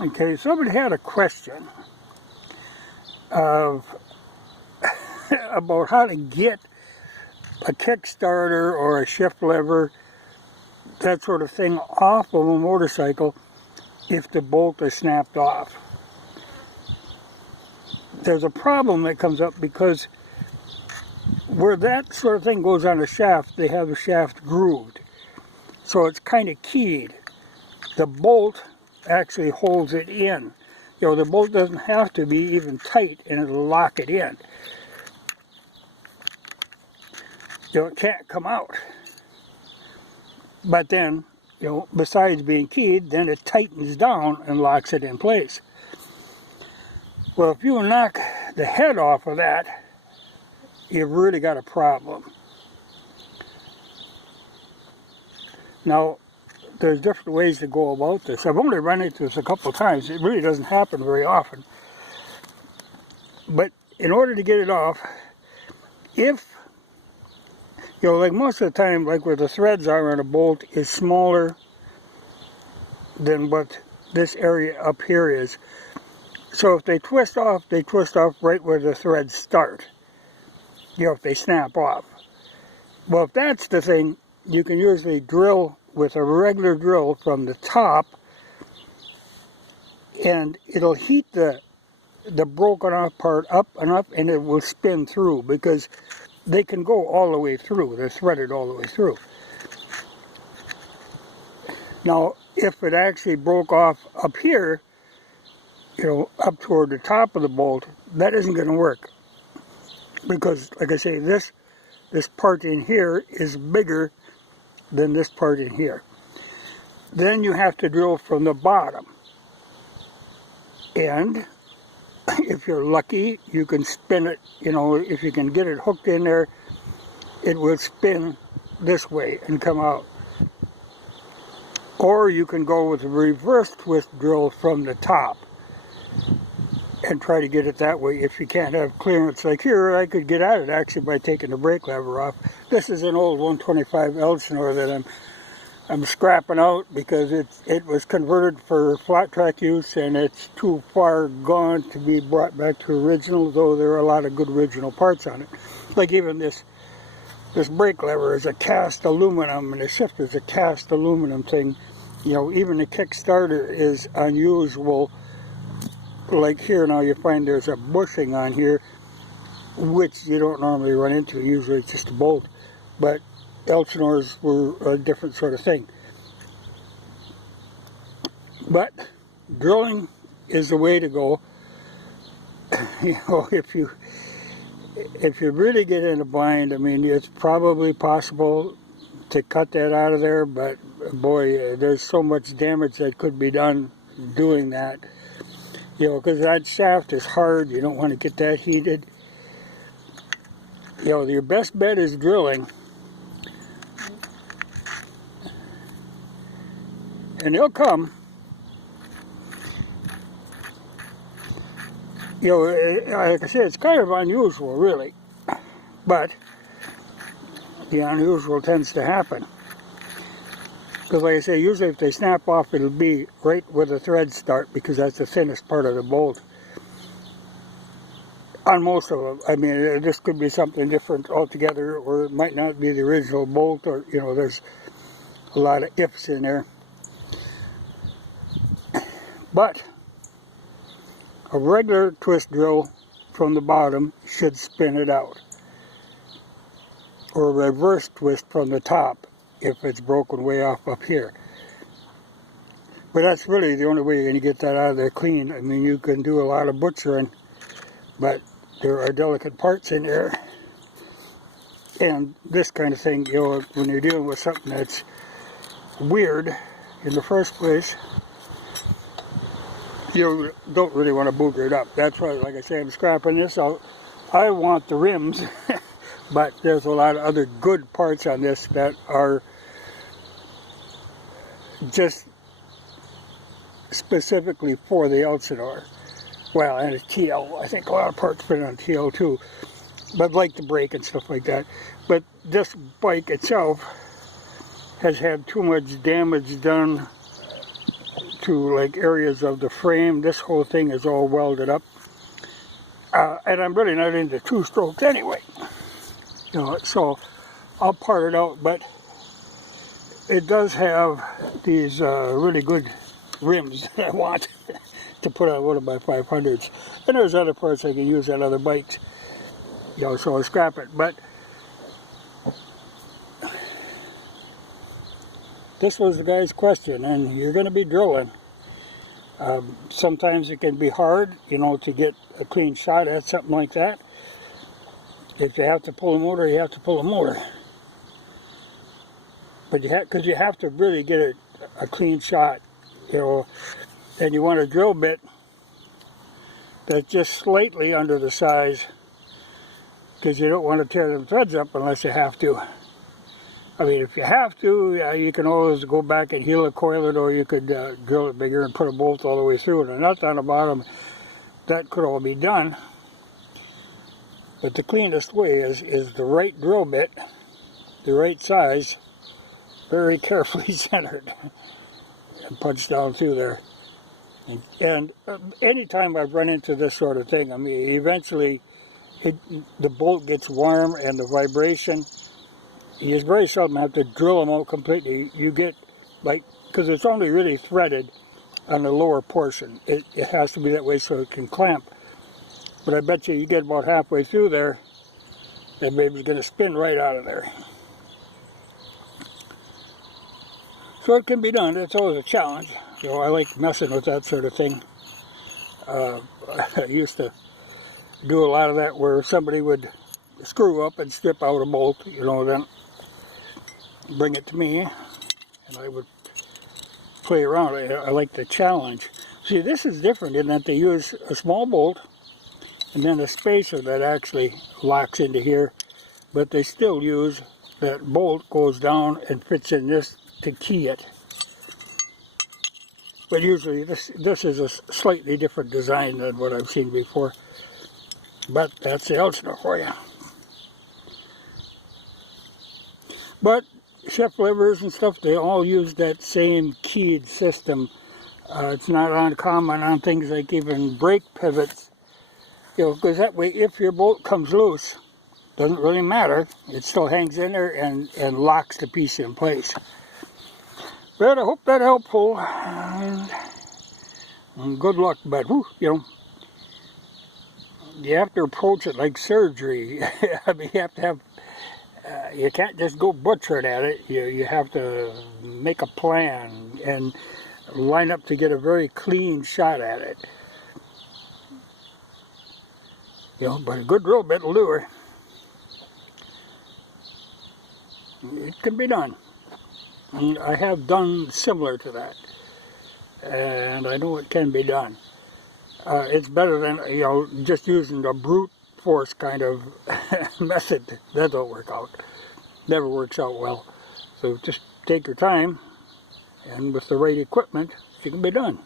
Okay, somebody had a question of about how to get a Kickstarter or a shift lever, that sort of thing, off of a motorcycle if the bolt is snapped off. There's a problem that comes up because where that sort of thing goes on a shaft, they have the shaft grooved. So it's kind of keyed. The bolt actually holds it in. You know, the bolt doesn't have to be even tight and it'll lock it in. You know, it can't come out. But then, you know, besides being keyed, then it tightens down and locks it in place. Well, if you knock the head off of that, you've really got a problem. Now, there's different ways to go about this. I've only run into this a couple of times. It really doesn't happen very often. But in order to get it off, if, you know, like most of the time, like where the threads are on a bolt is smaller than what this area up here is. So if they twist off right where the threads start. You know, if they snap off. Well, if that's the thing, you can usually drill with a regular drill from the top, and it'll heat the broken off part up and up, and it will spin through, because they can go all the way through. They're threaded all the way through. Now, if it actually broke off up here, you know, up toward the top of the bolt, that isn't going to work, because, like I say, this part in here is bigger than this part in here. Then you have to drill from the bottom, and if you're lucky, you can spin it. You know, if you can get it hooked in there, it will spin this way and come out. Or you can go with a reverse twist drill from the top and try to get it that way if you can't have clearance. Like here, I could get at it actually by taking the brake lever off. This is an old 125 Elsinore that I'm scrapping out because it was converted for flat track use, and it's too far gone to be brought back to original, though there are a lot of good original parts on it. Like even this brake lever is a cast aluminum, and the shift is a cast aluminum thing. You know, even the Kickstarter is unusual. Like here now, you find there's a bushing on here, which you don't normally run into. Usually it's just a bolt, but Elsinores were a different sort of thing. But drilling is the way to go. You know, if you really get in a bind, I mean, it's probably possible to cut that out of there, but boy, there's so much damage that could be done doing that. You know, because that shaft is hard, you don't want to get that heated. You know, your best bet is drilling. And they'll come. You know, like I said, it's kind of unusual, really. But the unusual tends to happen. Because like I say, usually if they snap off, it'll be right where the threads start, because that's the thinnest part of the bolt. On most of them. I mean, this could be something different altogether, or it might not be the original bolt, or, you know, there's a lot of ifs in there. But a regular twist drill from the bottom should spin it out. Or a reverse twist from the top if it's broken way off up here. But that's really the only way you're going to get that out of there clean. I mean, you can do a lot of butchering, but there are delicate parts in there. And this kind of thing, you know, when you're dealing with something that's weird in the first place, you don't really want to booger it up. That's why, like I say, I'm scrapping this out. I want the rims, but there's a lot of other good parts on this that are just specifically for the Elsinore. Well, and a TL. I think a lot of parts fit on TL too. But like the brake and stuff like that. But this bike itself has had too much damage done to like areas of the frame. This whole thing is all welded up. And I'm really not into two-strokes anyway. You know, so I'll part it out, but it does have these really good rims that I want to put on one of my 500s. And there's other parts I can use on other bikes. You know, so I'll scrap it. But this was the guy's question, and you're going to be drilling. Sometimes it can be hard, you know, to get a clean shot at something like that. If you have to pull a motor, you have to pull a motor. But because you have to really get a clean shot, you know, and you want a drill bit that's just slightly under the size, because you don't want to tear them threads up unless you have to. I mean, if you have to, you can always go back and helicoil it, or you could drill it bigger and put a bolt all the way through and a nut on the bottom. That could all be done. But the cleanest way is the right drill bit, the right size, very carefully centered, and punch down through there. And anytime I've run into this sort of thing, I mean, eventually the bolt gets warm and the vibration, you just very seldom have to drill them out completely. You get, like, because it's only really threaded on the lower portion. It has to be that way so it can clamp. But I bet you get about halfway through there, that baby's going to spin right out of there. So it can be done. It's always a challenge. You know, I like messing with that sort of thing. I used to do a lot of that where somebody would screw up and strip out a bolt, you know, then bring it to me, and I would play around. I like the challenge. See, this is different in that they use a small bolt and then a spacer that actually locks into here, but they still use that bolt goes down and fits in this to key it. But usually this is a slightly different design than what I've seen before. But that's the Elsinore for you. But chef livers and stuff, they all use that same keyed system. It's not uncommon on things like even brake pivots, you know, because that way if your bolt comes loose, doesn't really matter, it still hangs in there and locks the piece in place. But I hope that helpful, and good luck. But whew, you know, you have to approach it like surgery. I mean, you have to have, you can't just go butchering at it. You have to make a plan and line up to get a very clean shot at it. You know, but a good drill bit will do her. It can be done. And I have done similar to that, and I know it can be done. It's better than, you know, just using the brute force kind of method. That don't work out. Never works out well. So just take your time, and with the right equipment, it can be done.